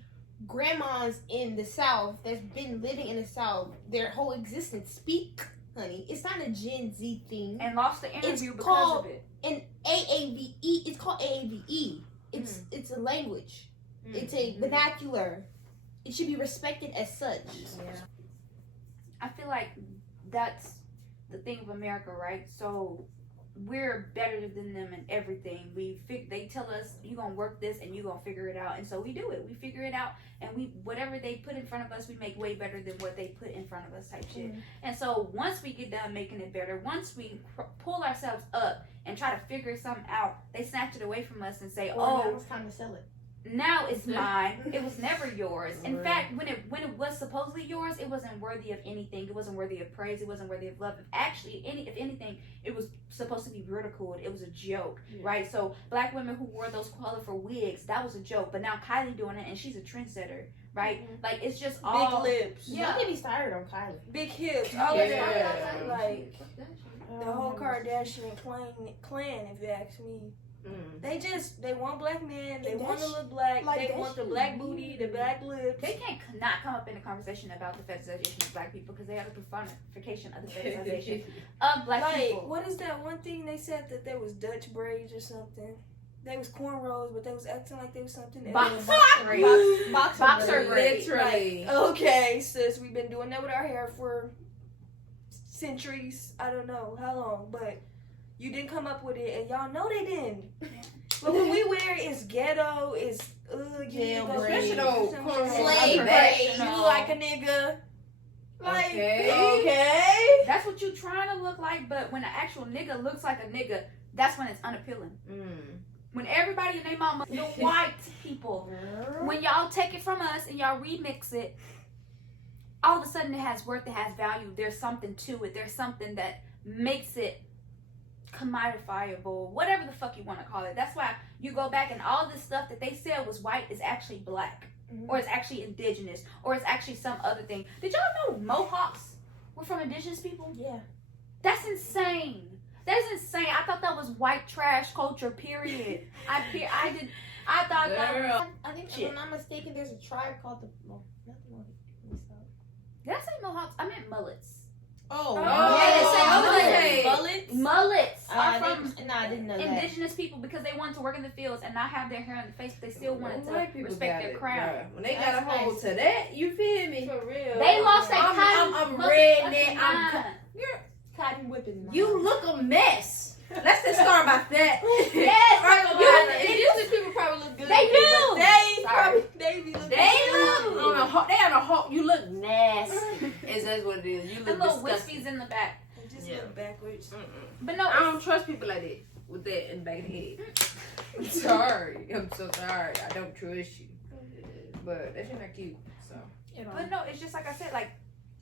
grandmas in the South that's been living in the South their whole existence speak, honey. It's not a Gen Z thing. And lost the interview It's because called- of it. And AAVE, it's called AAVE. It's a language. It's a vernacular. It should be respected as such. Yeah. I feel like that's the thing of America, right? So we're better than them in everything. They tell us you gonna work this and you gonna figure it out, and so we do it. We figure it out, and whatever they put in front of us, we make way better than what they put in front of us, type shit. And so once we get done making it better, once we pull ourselves up and try to figure something out, they snatch it away from us and say, Now it's time to sell it. now it's mine. It was never yours. In fact, when it was supposedly yours, it wasn't worthy of anything. It wasn't worthy of praise. It wasn't worthy of love. Actually, if anything, it was supposed to be ridiculed. It was a joke, right? So black women who wore those colorful wigs, that was a joke. But now Kylie doing it, and she's a trendsetter, right? Like it's just all Big lips. Yeah. Don't get me started on Kylie. Big hips. All of that. Like Oh, the whole Kardashian clan, if you ask me. They want black men. They want to look black. like, They that want the shit black weird. booty, the black lips. They can't not come up in a conversation about the fetishization of black people because they have a personification of the fetishization of black Like, people. what is that one thing they said that there was Dutch braids or something? They was cornrows, but they was acting like they was something else. Boxer braids. Literally. Like, okay, sis, we've been doing that with our hair for centuries. I don't know how long, but you didn't come up with it, and y'all know they didn't. But when we wear it, it's ghetto, it's Jail go braid. do Professional some cornrows. shit. Slave Right. braid. You like a nigga. Like, Okay. That's what you trying to look like, but when an actual nigga looks like a nigga, that's when it's unappealing. When everybody and their mama, the white people, when y'all take it from us and y'all remix it, all of a sudden it has worth, it has value. There's something to it. There's something that makes it commodifiable, whatever the fuck you want to call it. That's why you go back and all this stuff that they said was white is actually black, or it's actually indigenous, or it's actually some other thing. Did y'all know Mohawks were from indigenous people? Yeah. That's insane. That's insane. I thought that was white trash culture. Period. I thought that. Girl. I think, Shit. if I'm not mistaken, there's a tribe called the not the Mohawks. Did I say Mohawks? I meant mullets. Oh, yes, mullets. Mullets are I from didn't know that. indigenous people because they wanted to work in the fields and not have their hair on the face, but they still wanted to White people respect got their it, crown. bruh. When they got That's a hold nice. to that, you feel me? for real. They lost their I'm cotton. redneck. motherfucking Cotton whipping. You look a mess. Let's just start about that. Yes, First of you- all, Indigenous people probably look good. They do. But they Sorry. probably they be looking They good. look- on a they on a whole. You look nasty. Is that what it is? You The look little disgusting. wispies in the back. They just Yeah. look backwards. But no, I don't trust people like that with that in the back of the head. I'm sorry. I'm so sorry. I don't trust you. But that shit not cute. So But no, it's just like I said, like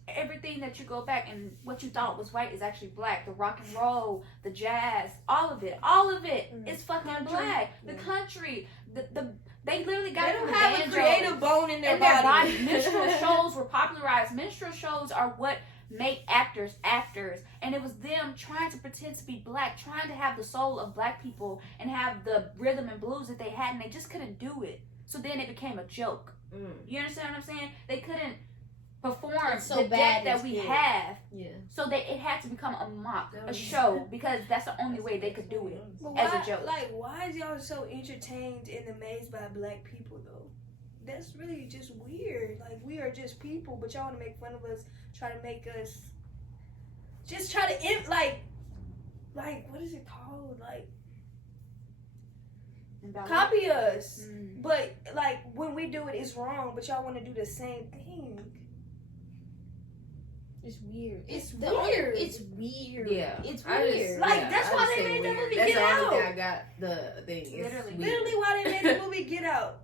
everything that you go back and what you thought was white is actually black. The rock and roll, the jazz, all of it is fucking Country. black. The country, the they literally got They it don't from have the a banjo. creative bone in their in their body. body. Minstrel shows were popularized. Minstrel shows are what make actors actors, and it was them trying to pretend to be black, trying to have the soul of black people and have the rhythm and blues that they had, and they just couldn't do it. So then it became a joke. You understand what I'm saying? They couldn't perform It's so the bad depth that it's we good. have, yeah. so that it had to become a mock, a show, because that's the only way they could do it. But as a why, joke. Like, why is y'all so entertained and amazed by black people though? That's really just weird. Like, we are just people, but y'all want to make fun of us, try to make us, just try to like what is it called? Like, copy us. But like when we do it, it's wrong. But y'all want to do the same thing. It's weird. It's the only- weird. It's weird. Yeah. It's I weird. just- Like, yeah, that's I why just they say made that weird. movie That's Get the only Out. thing I got the thing. It's Literally. weird. Literally, why they made the movie Get Out?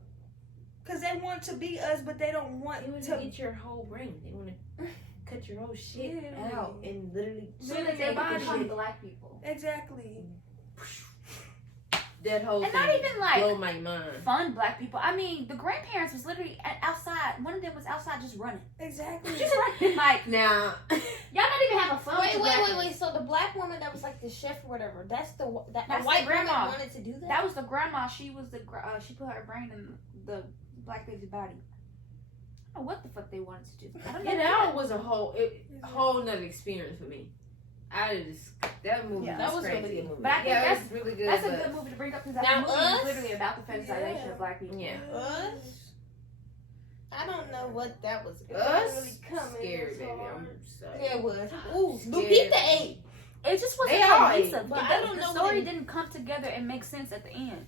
Because they want to be us, but they don't want They want to. to get your whole brain. They want to cut your whole shit Literally. out and literally so that they their could body. become black people. Exactly. that whole And thing. not even, like, blow my mind. Fun black people. I mean, the grandparents was literally outside. One of them was outside just running. Exactly. Just running. Like, Now, y'all not even having fun. with the black people. Wait. So the black woman that was like the chef or whatever, that's the That's the white the grandma. woman wanted to do that. That was the grandma. She was she put her brain in the black baby's body. don't know what the fuck they wanted to do. I don't know. Yeah, that was a whole nother experience for me. That movie that was crazy. a really good movie. But I think Yeah, it's really good. that's a good movie to bring up because that Now movie Us? is literally about the fetishization of black people. Yeah. Us? I don't know what that was. Us really coming scary, this baby. hard. I'm sorry. Yeah, it was. Ooh, Scared. Lupita ate. It just wasn't They all cohesive. but It I doesn't- don't the know story what didn't come together and make sense at the end.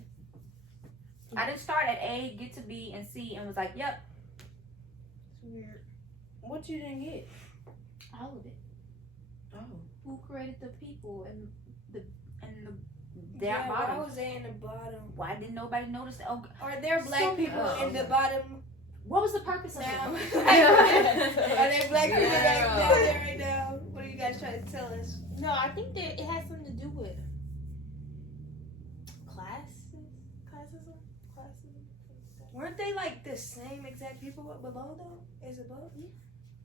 I didn't start at A, get to B and C, and was like, "Yep, It's weird. What you didn't get? all of it." Oh. Who created the people and the Yeah, why bottom? was they in the bottom? Why didn't nobody notice that? Oh, Are there black So- people in the bottom what was the purpose of now? it? Are there black people Girl. down there right now? What are you guys trying to tell us? No, I think that it has something to do with classism. Weren't they like the same exact people up below though? As above?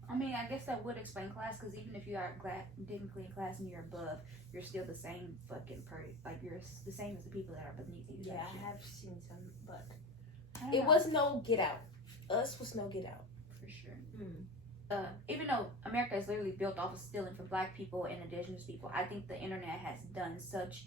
I mean, I guess that would explain class because even if you are technically in class and you're above, you're still the same fucking like you're the same as the people that are beneath you. Yeah, I have seen some, but I don't it know. was no Get Out. Us was no Get Out. For sure. Mm. Even though America is literally built off of stealing from black people and indigenous people, I think the internet has done such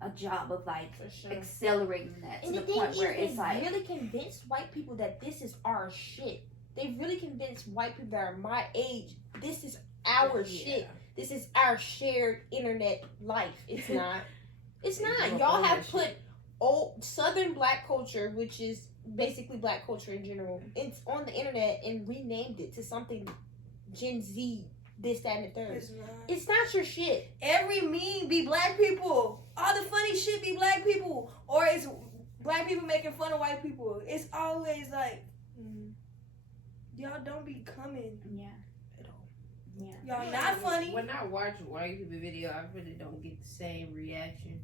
a job of like For sure. accelerating that to And the the thing point is, where they it's like, really convinced white people that this is our shit. They really convinced white people that are my age, this is our shit. This is our shared internet life. It's not. It's They not. grew up Y'all on have that put shit. old Southern black culture, which is basically black culture in general, it's on the internet and renamed it to something Gen Z, this, that, and the third. It's not. It's not your shit. Every meme be black people. All the funny shit be black people. Or it's black people making fun of white people. It's always like, y'all don't be coming yeah, at all. yeah. Y'all not funny. When I watch white people video, I really don't get the same reaction.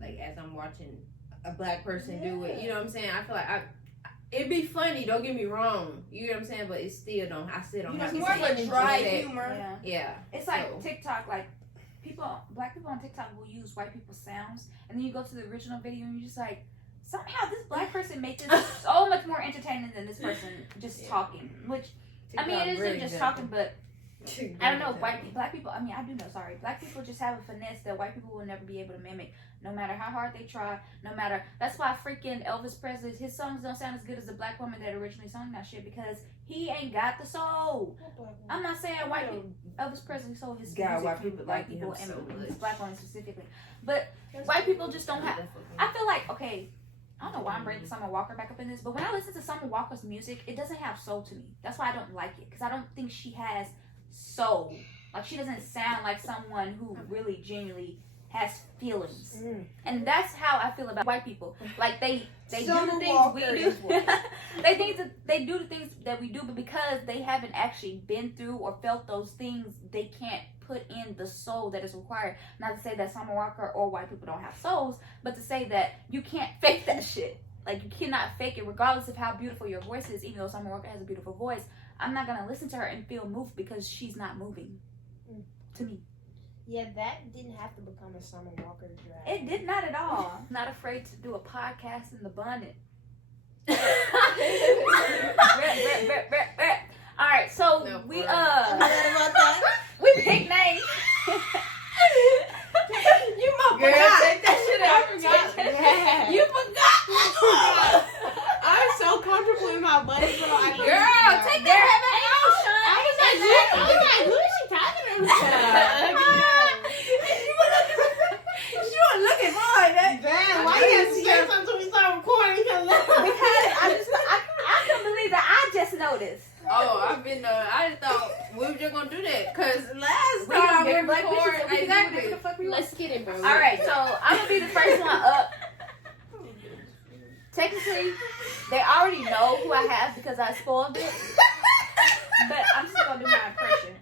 Like as I'm watching a black person do it. You know what I'm saying? I feel like it'd be funny, don't get me wrong. You know what I'm saying? But it still don't have It's the more of a same dry effect. humor. Yeah. Yeah. It's like So- TikTok, like black people on TikTok will use white people's sounds, and then you go to the original video and you're just like, somehow this black person made this so much more entertaining than this person just talking. Which I mean, it isn't just talking, but I don't know. Black people. I mean, I do know. Sorry, black people just have a finesse that white people will never be able to mimic, no matter how hard they try. No matter. That's why freaking Elvis Presley, his songs don't sound as good as the black woman that originally sung that shit because he ain't got the soul. I'm not saying white people. Elvis Presley sold his God, music white to people white like people him and so much. black women specifically, but white people just don't have. I feel like okay. I don't know why I'm bringing Summer Walker back up in this, but when I listen to Summer Walker's music, it doesn't have soul to me. That's why I don't like it, because I don't think she has soul. Like, she doesn't sound like someone who really genuinely has feelings. And that's how I feel about white people. Like, they do Summer the things Walker we do. is white. They do the things that we do, but because they haven't actually been through or felt those things, they can't put in the soul that is required. Not to say that Summer Walker or white people don't have souls, but to say that you can't fake that shit. Like, you cannot fake it regardless of how beautiful your voice is. Even though Summer Walker has a beautiful voice, I'm not gonna listen to her and feel moved because she's not moving to me. Yeah, that didn't have to become a Summer Walker drag. It did not at all. Not afraid to do a podcast in the bonnet. All right, so No, we About that. we pick names. You my Girl, forgot. take that shit out. I forgot. You forgot. I'm so comfortable in my butt, bro. Girl, take that back out, Sean. I was like, who is she talking about? She was looking hard. Damn, why you have to say something until we start recording? Because I couldn't believe that I just noticed. Oh, I just thought we were just gonna do that because last We don't time we get black bitches, recorded, so we can do whatever exactly. the fuck we want. let's get it, bro. All right, so I'm gonna be the first one up. Technically, they already know who I have because I spoiled it. But I'm still gonna do my impression.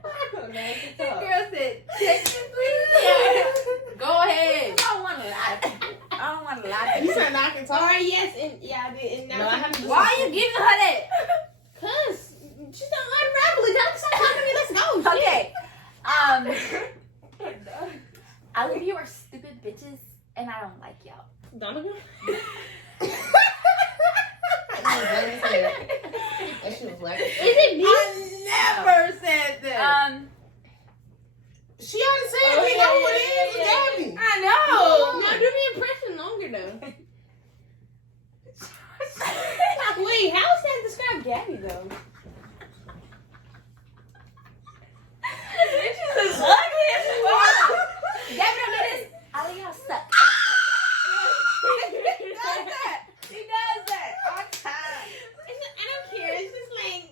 The girl said, technically, go ahead. I don't want a lot of people. I don't want a lot of You people. said I can talk. Alright, yes, and yeah, I did. And now No, I haven't. Why are you giving her that? Cause she's not unraveling. Don't stop talking to me. Let's go. Okay. All of you are stupid bitches, and I don't like y'all. Donovan? That shit was black. Is it me? I never said that. She already said we know who it is. It's Gabby. I know. Now do the impression longer though. Wait, how is that describe Gabby though? Bitches is ugly as fuck. Gabby don't do this. All of y'all suck. He does that. He does that all the time. I don't care. It's just like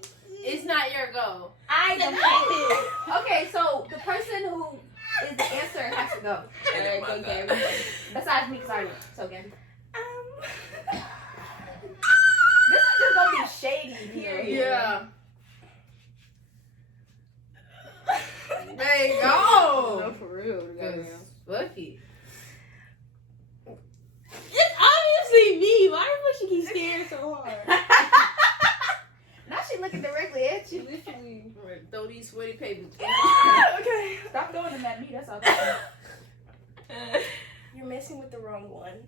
It's not your goal. I don't care. Okay, so the person who is the answer has to go. Alright, go Gabby. Besides me, because I went. So Gabby. This is just gonna be shady here. Yeah. There you go. No, for real. Fuck it. It's obviously me. Why the fuck she keep staring so hard? Now she looking directly at you. Literally. Throw these sweaty papers. Okay. Stop throwing them at me. That's all. You're messing with the wrong one.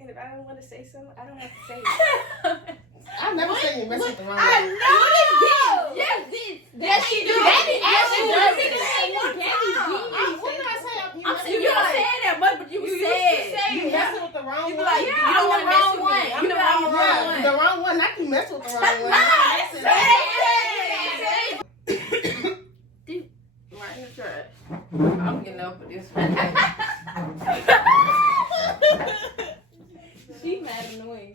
And if I don't want to say something, I don't have to say it. I've never seen you mess with the wrong I one. know. Yes, this. Yes, she do. Gabby Actually does does it. it. What did I say? You don't say that much, but you said. You messing with the wrong You be one. like, you don't want to mess with me. I'm You the know I'm the wrong wrong Yeah, one. the wrong one. Not you mess with the wrong one. I'm getting up with this one. She mad annoying.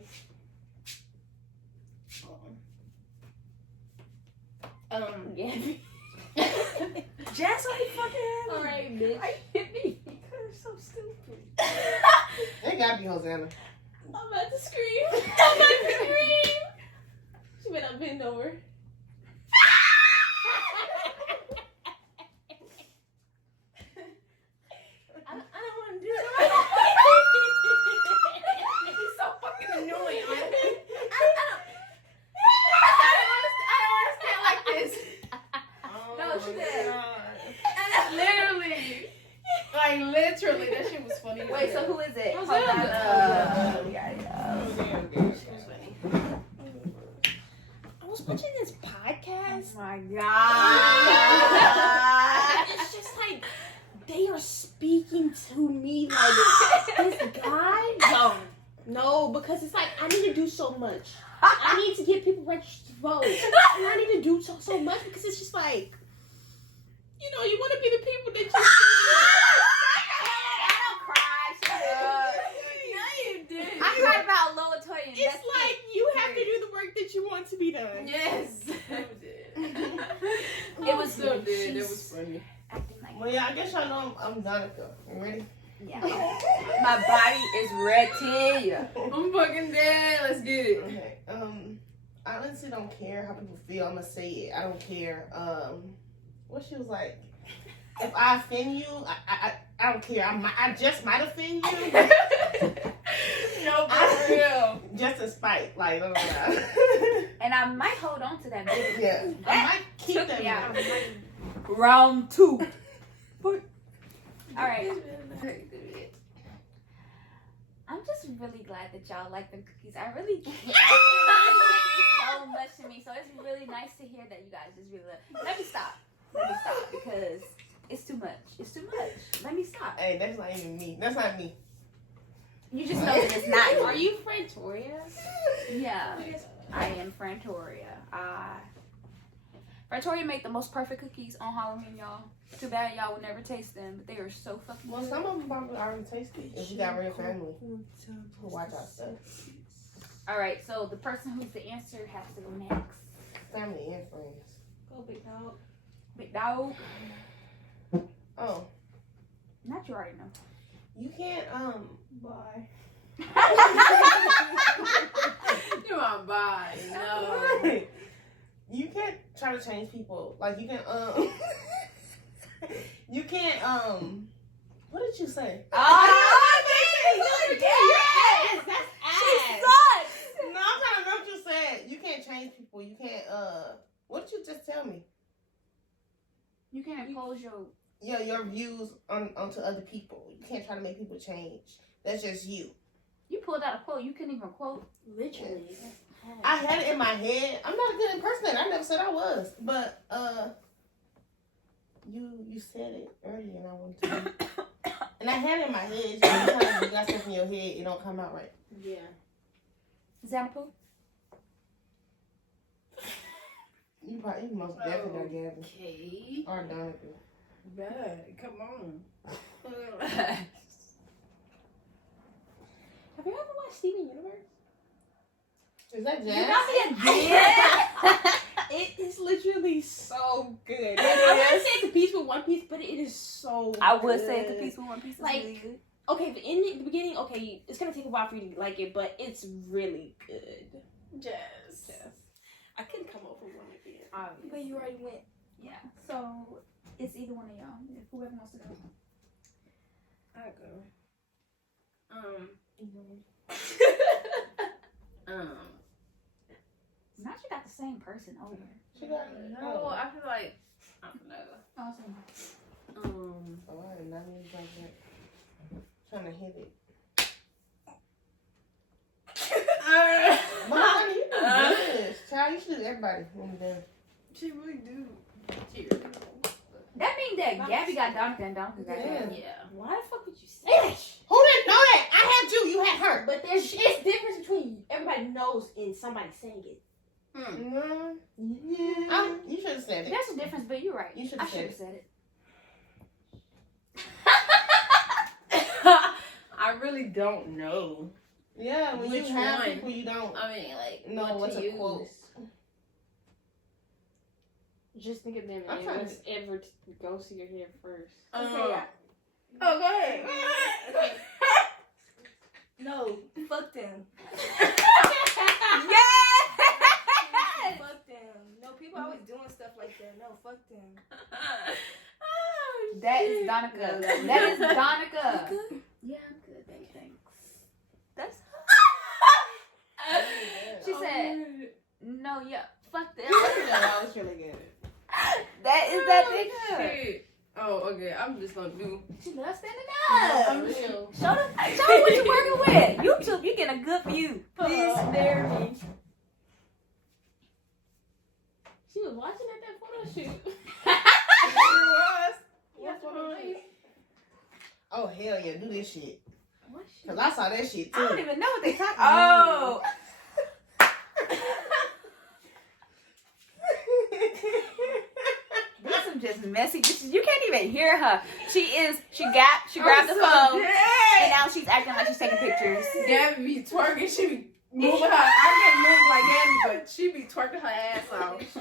Gabby. Jazz, why you fucking at me? Alright, bitch. Why you hit me? Because you're so stupid. It gotta be Hosanna. I'm about to scream. I'm about to scream. She better bend over. I don't want to do it. He's so fucking annoying. I don't understand like this. No, she did. Literally. Like, literally. That shit was funny. Wait, so who is it? Hosanna. I was watching this podcast. Oh my god. It's just like they are speaking to me like this guy. No, because it's like I need to do so much. I need to get people registered to vote. And I need to do so much because it's just like, you know, you want to be the people that you see. I don't cry. Shut up. Yeah, you did. I'm talking about Lola Toya. It's like you have to do the work that you want to be done. Yes. It was so good. That was funny. acting like Well, yeah, I guess y'all know I'm Donica. You ready? yeah. My body is ready. I'm fucking dead. Let's get it. Okay. I honestly don't care how people feel. I'm gonna say it. I don't care. What she was like. If I offend you, I don't care. I just might offend you. No, for real. Just in spite. Like, blah, blah, blah. And I might hold on to that video. Yeah. I might keep took that. me out. in. Round 2. Alright. I'm just really glad that y'all like the cookies. I really it means so much to me. So it's really nice to hear that you guys just really love. Let me stop because it's too much. It's too much. Let me stop. Hey, that's not even me. That's not me. You just know that it's not you. Are you Frantoria? Yeah, I am Frantoria. Frantoria make the most perfect cookies on Halloween, y'all. Too bad y'all will never taste them, but they are so fucking Well, good. some of them probably already tasted. If you got real family who watch our stuff. Alright, so the person who's the answer has to go next. Family and friends. Go big dog. Big dog. Oh, Not you already know. you can't, Bye. You on by. No. you can't try to change people. Like, you can, you can't, what did you say? Yes, that's ass. No, I'm trying to remember what you said. You can't change people. You can't, what did you just tell me? You can't impose your... Your views onto other people. You can't try to make people change. That's just you. You pulled out a quote. You couldn't even quote. Literally. I had it in my head. I'm not a good impersonator. I never said I was. But, you said it earlier and I wanted to. And I had it in my head. Sometimes you got stuff in your head, it don't come out right. Yeah. Xanapu? You most definitely got Gabby. Okay. Or Donovan. Bad. Come on. Have you ever watched Steven Universe? Is that You Jazz? got me again. It is literally so good. I wouldn't say it's a piece with One Piece, but it is so I would good. say it's a piece with One Piece. It's Like, really good. Okay, but in the beginning, okay, it's gonna take a while for you to like it, but it's really good. Jazz. I couldn't come up with one again. But you already went. Yeah. So it's either one of y'all. If whoever wants to go. I go. Not you got the same person over. She got No, I feel like I don't know. Awesome. Oh, I did not mean like that. Trying to hit it. But honey, you do good. Child, you should do everybody when we're done. She really do. She really do. That means that Gabby got Donica and Donica got Yeah. Gabby. Yeah. Why the fuck would you say that? Who didn't know that? I had you. You had her. But it's difference between everybody knows and somebody saying it. No. Yeah. You should have said it. There's a difference, but you're right. You should I have should said have it. said it. I really don't know. Yeah, when Which you have one? people you don't I mean, like, know what what's to a use. quote. Just think of them I'm and trying let's ever go see your hair first. Okay, Oh, go ahead. No, fuck them. Yeah. Fuck them. No, people always doing stuff like that. No, fuck them. That is Donica. That is Donica. Yeah, I'm good. Thanks. That's. She said, "No, yeah, fuck them." That was really good. That is that picture. Shit. Oh, okay. I'm just gonna do. She loves standing up. For real. Show them what you're working with. YouTube, you get a good view. Please spare me. She was watching at that photo shoot. What photo shoot? Oh, hell yeah. Do this shit. What Because I saw that shit, I don't too. even know what they talking about. Oh. These are just messy bitches. You can't even hear her. She grabbed the phone, and now she's acting like she's taking pictures. Gabby be twerking. She be moving her. I can't move like Gabby, but she be twerking her ass off.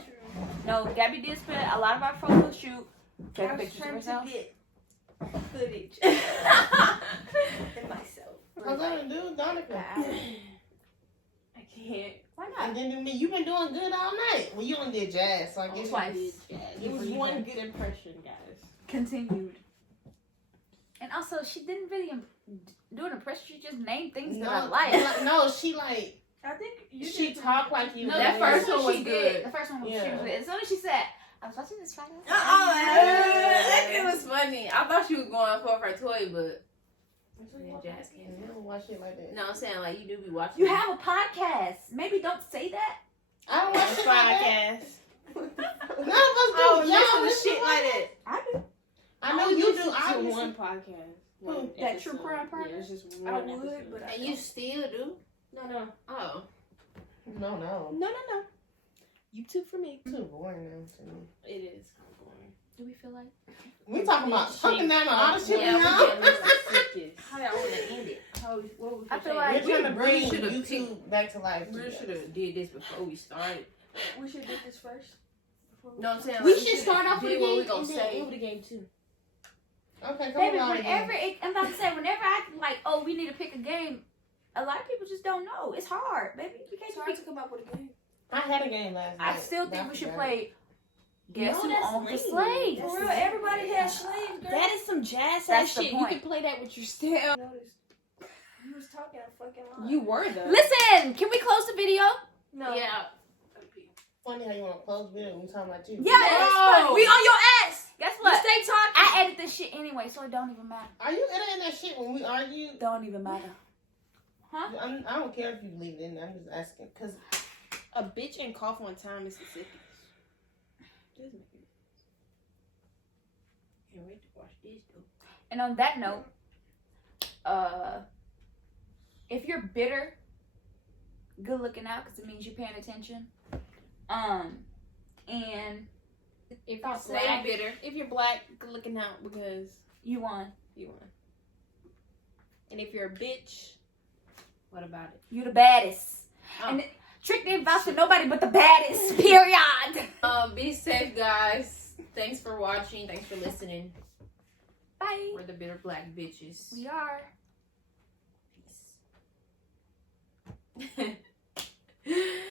No, Gabby did spend a lot of our photo shoot taking I was pictures of trying herself. to get footage and myself. I'm going to do Donica. I can't. Why And not? then you've been doing good all night. Well, you only did jazz, so I guess Twice. It was one good impression, guys. Continued. And also, she didn't really do an impression. She just named things that I like. No, she like, I think you she did talked like you. No, that the first first one one was she good. did. The first one was Yeah. she was good. As soon as she said, I was watching this Friday. It was funny. I thought she was going for her toy, but jazz You can't. don't watch shit like that. No, I'm saying like you do be watching. You have a podcast. Maybe don't say that. I don't watch shit like that. Podcast. None of us do. Oh, Y'all listen to shit like that. I do. I know you do. To Obviously. one podcast. One That true episode. crime podcast? Yeah, it's just I one would, episode. but I And you still do? No. Oh. No. No. YouTube for me. Too boring now to me. It is kind of boring. Do we feel like? We talking about fucking down on all the shit we Yeah, we know. Sickest. How y'all want to end it? What would you I feel say? like We're trying to bring should've YouTube back to life. We should have did this before we started. We should do this first. No, I'm saying We like, should start off with did the what game we gonna and then say. end with the game too. Okay, come Baby, on. whenever I'm about to say, whenever I like, oh, we need to pick a game. A lot of people just don't know. It's hard, baby. You can't It's just hard pick. to come up with a game. I had a game last night. I still think we should play. Guess No, who that's owns the lame. slave? For real, everybody has slaves, girl. That is some jazz That's ass the shit. point. You can play that with your style. Noticed. You was talking a fucking lot. You were though. Listen, can we close the video? No. Yeah. Funny how you want to close video when we talking about you. Yeah, it's fun. We on your ass. Guess You what? stay talking. I edit this shit anyway, so it don't even matter. Are you editing that shit when we argue? Don't even matter. Huh? I don't care if you leave it in there. I'm just asking. Because a bitch and cough one time is the sickest. Can't wait to watch this though. And on that note, if you're bitter, good looking out because it means you're paying attention. And If you're Stay black, bitter. If you're black, good looking out because you won. you won. And if you're a bitch, What about it? You the baddest. Oh. And Trick didn't vouch for nobody but the baddest. Period. Be safe, guys. Thanks for watching. Thanks for listening. Bye. We're the bitter black bitches. We are.